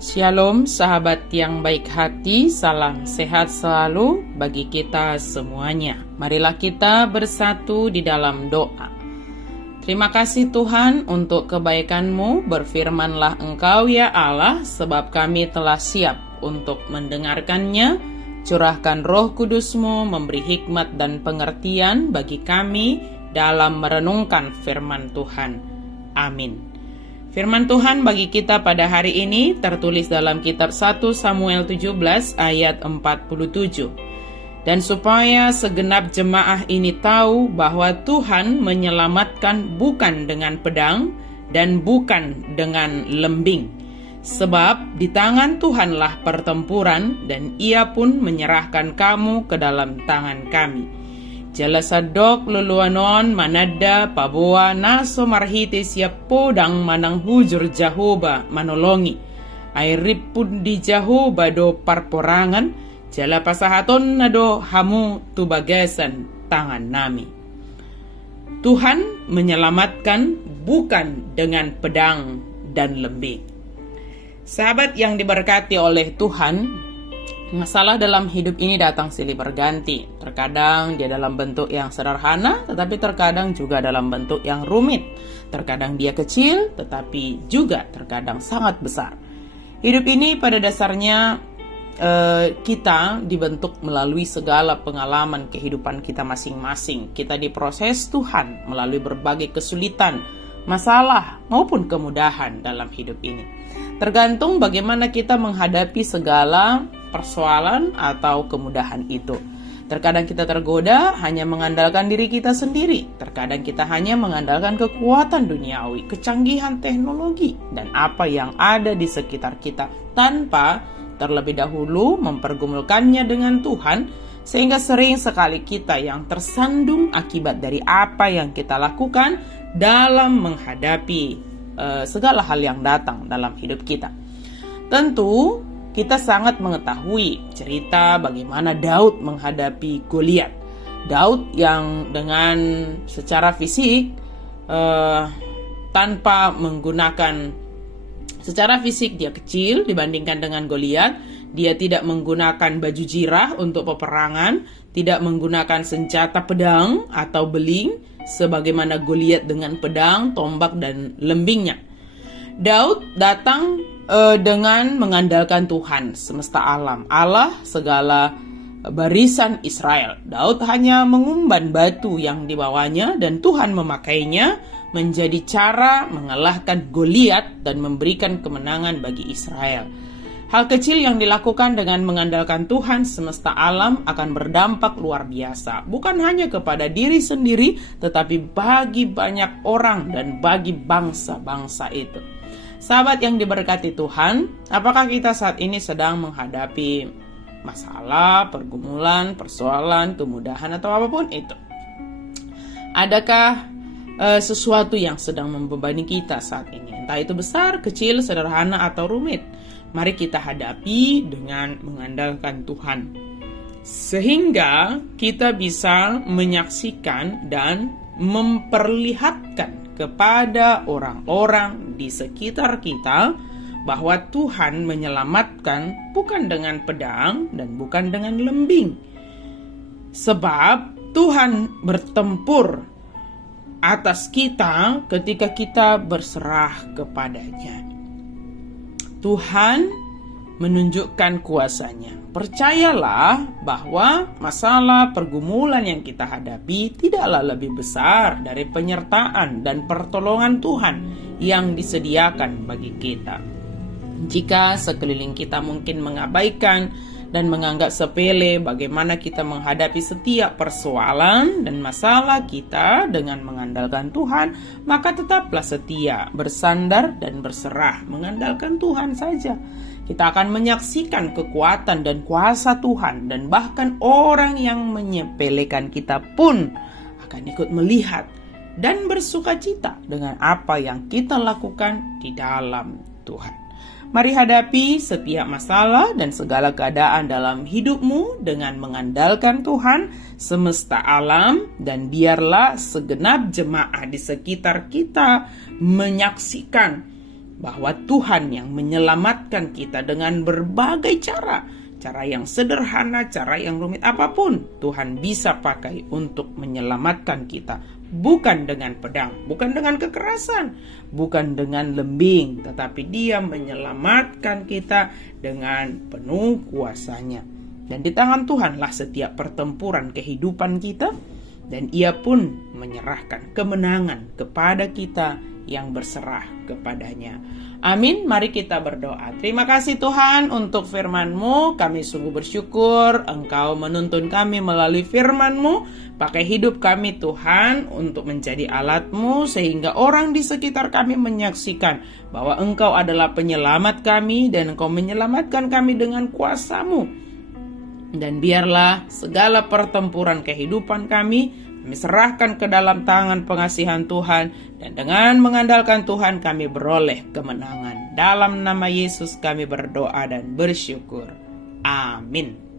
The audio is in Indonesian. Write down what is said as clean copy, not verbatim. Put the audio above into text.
Shalom sahabat yang baik hati, salam sehat selalu bagi kita semuanya. Marilah kita bersatu di dalam doa. Terima kasih Tuhan untuk kebaikan-Mu, berfirmanlah Engkau ya Allah, sebab kami telah siap untuk mendengarkannya. Curahkan Roh Kudus-Mu memberi hikmat dan pengertian bagi kami dalam merenungkan firman Tuhan. Amin. Firman Tuhan bagi kita pada hari ini tertulis dalam kitab 1 Samuel 17 ayat 47. Dan supaya segenap jemaah ini tahu bahwa Tuhan menyelamatkan bukan dengan pedang dan bukan dengan lembing. Sebab di tangan Tuhanlah pertempuran dan Ia pun menyerahkan kamu ke dalam tangan kami. Jalasadok luluanon manada paboa naso marhite siap podang manang hujur Jahoba manolongi. Airipun di Jahoba do parporangan, jala pasahaton nado hamu tubagasan tangan nami. Tuhan menyelamatkan bukan dengan pedang dan lembing. Sahabat yang diberkati oleh Tuhan, masalah dalam hidup ini datang silih berganti. Terkadang dia dalam bentuk yang sederhana, tetapi terkadang juga dalam bentuk yang rumit. Terkadang dia kecil, tetapi juga terkadang sangat besar. Hidup ini pada dasarnya kita dibentuk melalui segala pengalaman kehidupan kita masing-masing. Kita diproses Tuhan melalui berbagai kesulitan, masalah maupun kemudahan dalam hidup ini. Tergantung bagaimana kita menghadapi segala persoalan atau kemudahan itu. Terkadang kita tergoda hanya mengandalkan diri kita sendiri. Terkadang kita hanya mengandalkan kekuatan duniawi, kecanggihan teknologi, dan apa yang ada di sekitar kita tanpa terlebih dahulu mempergumulkannya dengan Tuhan, sehingga sering sekali kita yang tersandung akibat dari apa yang kita lakukan dalam menghadapi segala hal yang datang dalam hidup kita. Tentu kita sangat mengetahui cerita bagaimana Daud menghadapi Goliat. Daud yang dengan secara fisik tanpa menggunakan, secara fisik dia kecil dibandingkan dengan Goliat. Dia tidak menggunakan baju jirah untuk peperangan, tidak menggunakan senjata pedang atau beling sebagaimana Goliat dengan pedang, tombak, dan lembingnya. Daud datang dengan mengandalkan Tuhan semesta alam, Allah segala barisan Israel. Daud hanya mengumban batu yang dibawanya dan Tuhan memakainya menjadi cara mengalahkan Goliat dan memberikan kemenangan bagi Israel. Hal kecil yang dilakukan dengan mengandalkan Tuhan semesta alam akan berdampak luar biasa, bukan hanya kepada diri sendiri, tetapi bagi banyak orang dan bagi bangsa-bangsa itu. Sahabat yang diberkati Tuhan, apakah kita saat ini sedang menghadapi masalah, pergumulan, persoalan, kemudahan, atau apapun itu? Adakah sesuatu yang sedang membebani kita saat ini? Entah itu besar, kecil, sederhana, atau rumit. Mari kita hadapi dengan mengandalkan Tuhan, sehingga kita bisa menyaksikan dan memperlihatkan kepada orang-orang di sekitar kita bahwa Tuhan menyelamatkan bukan dengan pedang dan bukan dengan lembing. Sebab Tuhan bertempur atas kita ketika kita berserah kepadanya. Tuhan menunjukkan kuasanya. Percayalah bahwa masalah pergumulan yang kita hadapi tidaklah lebih besar dari penyertaan dan pertolongan Tuhan yang disediakan bagi kita. Jika sekeliling kita mungkin mengabaikan dan menganggap sepele bagaimana kita menghadapi setiap persoalan dan masalah kita dengan mengandalkan Tuhan, maka tetaplah setia, bersandar dan berserah mengandalkan Tuhan saja. Kita akan menyaksikan kekuatan dan kuasa Tuhan, dan bahkan orang yang menyepelekan kita pun akan ikut melihat dan bersukacita dengan apa yang kita lakukan di dalam Tuhan. Mari hadapi setiap masalah dan segala keadaan dalam hidupmu dengan mengandalkan Tuhan semesta alam, dan biarlah segenap jemaah di sekitar kita menyaksikan bahwa Tuhan yang menyelamatkan kita dengan berbagai cara yang sederhana, cara yang rumit apapun, Tuhan bisa pakai untuk menyelamatkan kita. Bukan dengan pedang, bukan dengan kekerasan, bukan dengan lembing, tetapi Dia menyelamatkan kita dengan penuh kuasa-Nya. Dan di tangan Tuhanlah setiap pertempuran kehidupan kita, dan Ia pun menyerahkan kemenangan kepada kita yang berserah kepadanya. Amin. Mari kita berdoa. Terima kasih Tuhan untuk firman-Mu. Kami sungguh bersyukur Engkau menuntun kami melalui firman-Mu. Pakai hidup kami Tuhan untuk menjadi alat-Mu, sehingga orang di sekitar kami menyaksikan bahwa Engkau adalah penyelamat kami, dan Engkau menyelamatkan kami dengan kuasa-Mu. Dan biarlah segala pertempuran kehidupan kami serahkan ke dalam tangan pengasihan Tuhan, dan dengan mengandalkan Tuhan kami beroleh kemenangan. Dalam nama Yesus kami berdoa dan bersyukur. Amin.